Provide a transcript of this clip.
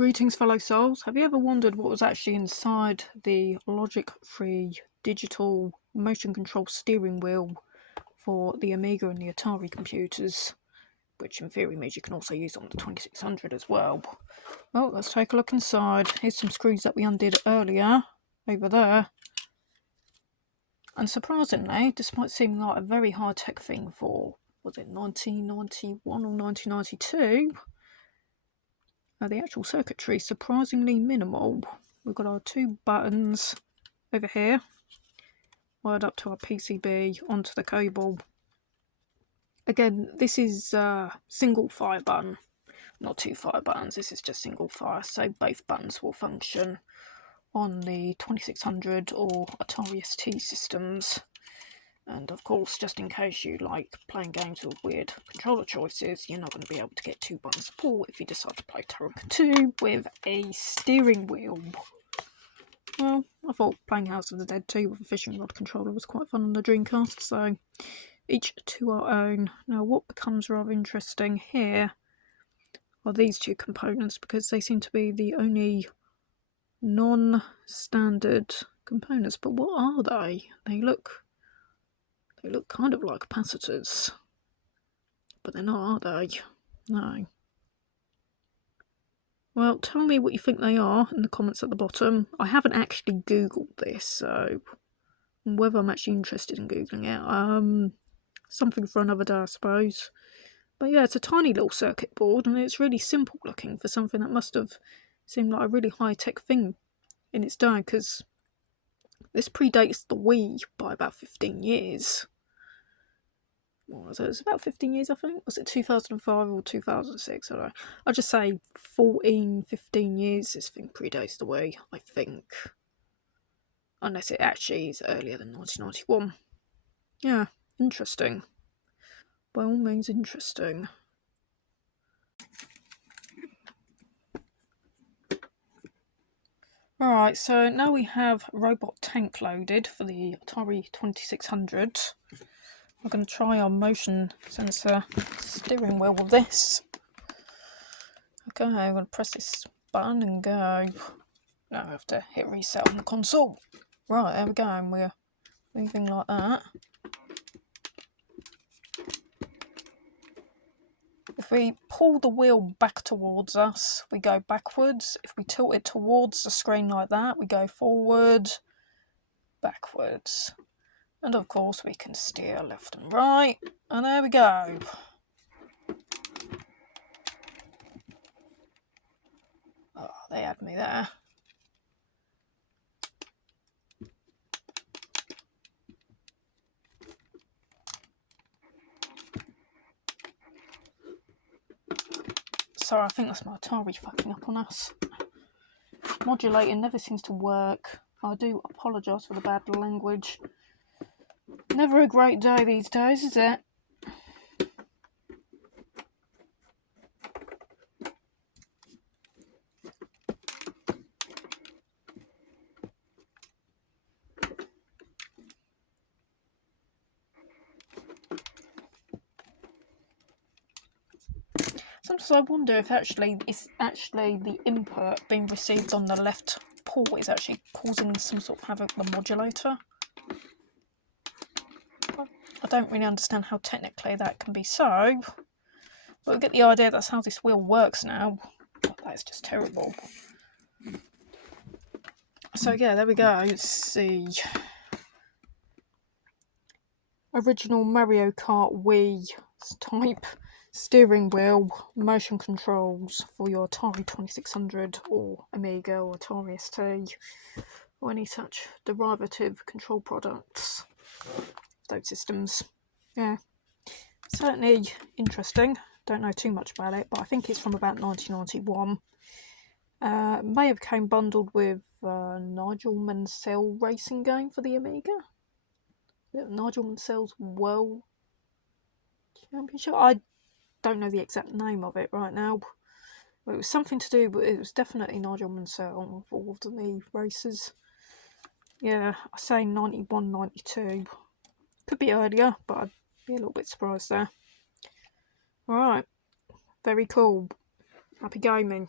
Greetings, fellow souls. Have you ever wondered what was actually inside the logic-free digital motion control steering wheel for the Amiga and the Atari computers, which in theory means you can also use on the 2600 as well? Well, let's take a look inside. Here's some screws that we undid earlier, over there. And surprisingly, despite seeming like a very high-tech thing for, was it 1991 or 1992, the actual circuitry is surprisingly minimal. We've got our two buttons over here, wired up to our PCB onto the cable. Again, this is a single fire button, not two fire buttons, this is just single fire, so both buttons will function on the 2600 or Atari ST systems. And of course, just in case you like playing games with weird controller choices, you're not going to be able to get two button support if you decide to play Circa 2 with a steering wheel. Well, I thought playing House of the Dead 2 with a fishing rod controller was quite fun on the Dreamcast, so each to our own. Now what becomes rather interesting here are these two components, because they seem to be the only non-standard components. But what are they? They look kind of like capacitors, but they're not, are they? No. Well, tell me what you think they are in the comments at the bottom. I haven't actually Googled this, so whether I'm actually interested in Googling it, something for another day, I suppose. But yeah, it's a tiny little circuit board, and it's really simple looking for something that must have seemed like a really high-tech thing in its day, because this predates the Wii by about 15 years. What was it? It was about 15 years, I think. Was it 2005 or 2006? I don't know. I'll just say 14, 15 years this thing predates the Wii, I think. Unless it actually is earlier than 1991. Yeah, interesting. By all means, interesting. Alright, so now we have Robot Tank loaded for the Atari 2600. I'm going to try our motion sensor steering wheel with this. Okay, I'm going to press this button and go. Now I have to hit reset on the console. Right, there we go, and we're moving like that. If we pull the wheel back towards us, we go backwards. If we tilt it towards the screen like that, we go forward, backwards. And of course we can steer left and right, and there we go. Oh, they had me there. Sorry, I think that's my Atari fucking up on us. Modulating never seems to work. I do apologise for the bad language. Never a great day these days, is it? Sometimes I wonder if it's actually the input being received on the left port is actually causing some sort of havoc with the modulator. I don't really understand how technically that can be so, but we get the idea that's how this wheel works now. Oh, that's just terrible. So yeah, there we go. Let's see. Original Mario Kart Wii type steering wheel motion controls for your Atari 2600 or Amiga or Atari ST or any such derivative control products. Those systems. Yeah, certainly interesting. Don't know too much about it, but I think it's from about 1991. It may have came bundled with Nigel Mansell racing game for the Amiga. Nigel Mansell's World Championship. I don't know the exact name of it right now. But it was something to do, but it was definitely Nigel Mansell involved in the races. Yeah, I say 91, 92. Could be earlier, but I'd be a little bit surprised there. Alright, very cool. Happy gaming.